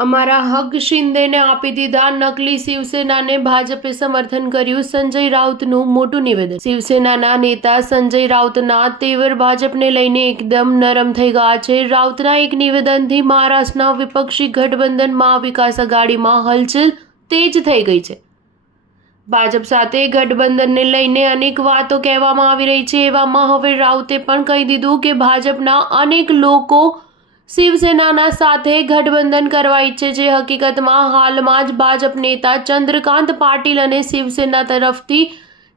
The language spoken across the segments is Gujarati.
અમારા હક શિંદેને આપી દીધા, નકલી શિવસેનાને ભાજપે સમર્થન કર્યું, સંજય રાઉતનું મોટું નિવેદન। શિવસેનાના નેતા સંજય રાઉતના તેવર ભાજપને લઈને એકદમ નરમ થઈ ગયા છે। રાઉતના એક નિવેદનથી મહારાષ્ટ્રના વિપક્ષી ગઠબંધનમાં વિકાસ આઘાડીમાં હલચલ તેજ થઈ ગઈ છે। ભાજપ સાથે ગઠબંધનને લઈને અનેક વાતો કહેવામાં આવી રહી છે। એવામાં હવે રાઉતે પણ કહી દીધું કે ભાજપના અનેક લોકો શિવસેનાના સાથે ગઠબંધન કરવા ઈચ્છે છે। હકીકતમાં હાલમાં જ ભાજપ નેતા ચંદ્રકાંત પાટીલ અને શિવસેના તરફથી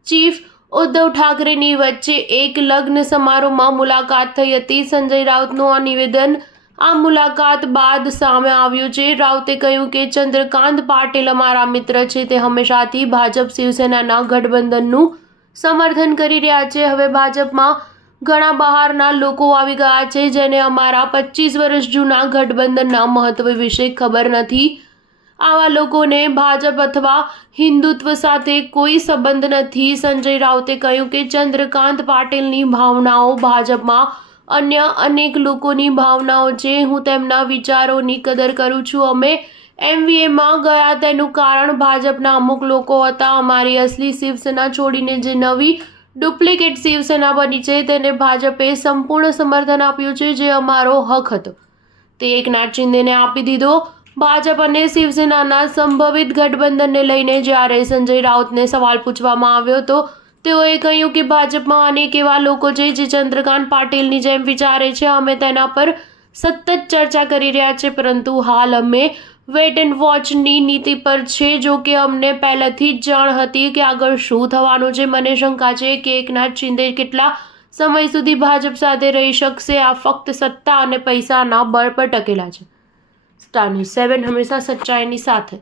ચીફ ઉદ્ધવ ઠાકરેની વચ્ચે એક લગ્ન સમારોહમાં મુલાકાત થઈ હતી। સંજય રાઉતનું આ નિવેદન આ મુલાકાત બાદ સામે આવ્યું છે। રાઉતે કહ્યું કે ચંદ્રકાંત પાટીલ અમારા મિત્ર છે, તે હંમેશાથી ભાજપ શિવસેનાના ગઠબંધનનું સમર્થન કરી રહ્યા છે। હવે ભાજપમાં ઘણા બહારના લોકો આવી ગયા છે જેને અમારા 25 વર્ષ જૂના ગઠબંધનના મહત્વ વિશે ખબર નથી। આવા લોકોને ભાજપ અથવા હિન્દુત્વ સાથે કોઈ સંબંધ નથી। સંજય રાઉતે કહ્યું કે ચંદ્રકાંત પાટીલની ભાવનાઓ ભાજપમાં અન્ય અનેક લોકોની ભાવનાઓ છે। હું તેમના વિચારોની કદર કરું છું। અમે એમવીએમાં ગયા તેનું કારણ ભાજપના અમુક લોકો હતા। અમારી અસલી શિવસેના છોડીને જે નવી ડુપ્લિકેટ શિવસેના બની છે તેને ભાજપે સંપૂર્ણ સમર્થન આપ્યું છે, જે અમારો હક હતો તે એકનાથ શિંદેને આપી દીધો। ભાજપ અને શિવસેનાના સંભવિત ગઠબંધનને લઈને જ્યારે સંજય રાઉતને સવાલ પૂછવામાં આવ્યો તો તેઓએ કહ્યું કે ભાજપમાં અનેક એવા લોકો છે જે ચંદ્રકાંત પાટીલની જેમ વિચારે છે। અમે તેના પર સતત ચર્ચા કરી રહ્યા છીએ, પરંતુ હાલ અમે વેટ એન્ડ વોચની નીતિ પર છે। જો કે અમને પહેલાથી જ જાણ હતી કે આગળ શું થવાનું છે। મને શંકા છે કે એકનાથ શિંદે કેટલા સમય સુધી ભાજપ સાથે રહી શકશે। આ ફક્ત સત્તા અને પૈસાના બળ પર ટકેલા છે। સ્ટાર ન્યૂઝ 7 હંમેશા સચ્ચાઈની સાથે।